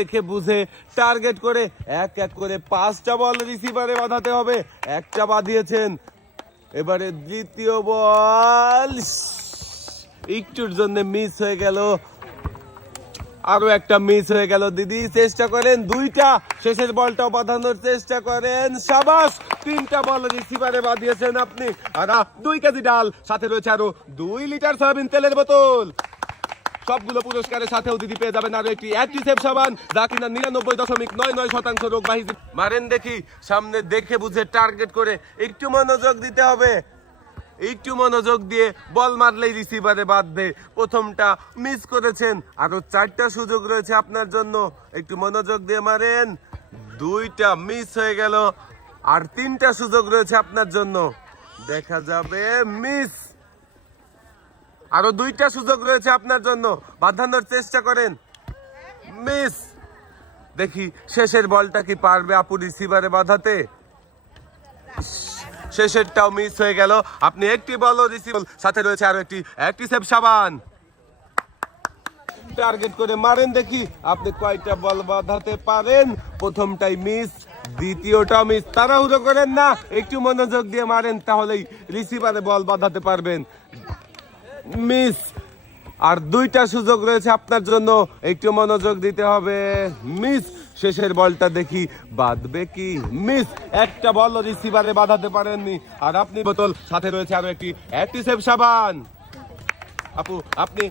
দেখে বুঝে টার্গেট করে এক এক করে 5টা বল রিসিভারে বাঁধাতে হবে। একটা বাঁধিয়েছেন, এবারে দ্বিতীয় বল একটুর জন্য মিস হয়ে গেল, আরো একটা মিস হয়ে গেল। দিদি চেষ্টা করেন, দুইটা শেষের বলটাও বাঁধানোর চেষ্টা করেন। সাবাস, 3টা বল রিসিভারে বাঁধিয়েছেন আপনি। আর 2 কেজি ডাল, সাথে রয়েছে আরো 2 লিটার সয়াবিন তেলের বোতল। সবগুলো পুরস্কারের সাথেও দিদি পেয়ে যাবেন আরো একটি অ্যাক্টিসেভ সাবান, যা কিনা 99.99% রোগবাহী। মারেন দেখি, সামনে দেখে বুঝে টার্গেট করে একটু মনোযোগ দিতে হবে। একটু মনোযোগ দিয়ে বল মারলেই রিসিভারে বাঁধবে। প্রথমটা মিস করেছেন, আরো 4টা সুযোগ রয়েছে আপনার জন্য। একটু মনোযোগ দিয়ে মারেন। 2টা মিস হয়ে গেল, আর 3টা সুযোগ রয়েছে আপনার জন্য। দেখা যাবে মিস, আরো 2টা সুযোগ রয়েছে আপনার জন্য। বাঁধানোর চেষ্টা করেন, মিস। দেখি শেষের বলটা কি পারবে আপু রিসিভারে বাঁধাতে। শেষেরটাও মিস হয়ে গেল। আপনি একটি বলও রিসিভ, সাথে রয়েছে আরো একটি অ্যাক্টিসেভ সাবান। টার্গেট করে মারেন দেখি আপনি কয়টা বল বাঁধাতে পারেন। প্রথমটাই মিস, দ্বিতীয়টা মিস। তাড়াহুড়ো করেন না, একটু মনোযোগ দিয়ে মারেন, তাহলেই রিসিভারে বল বাঁধাতে পারবেন। মিস, আর 2টা সুযোগ রয়েছে আপনার জন্য, একটু মনোযোগ দিতে হবে। মিস, শেষের বলটা দেখি বাঁধবে কি। মিস, একটা বল রিসিভারে বাঁধাতে পারেননি। আর আপনি বোতল, সাথে রয়েছে আরো একটি অ্যাক্টিসেভ সাবান। আপু আপনি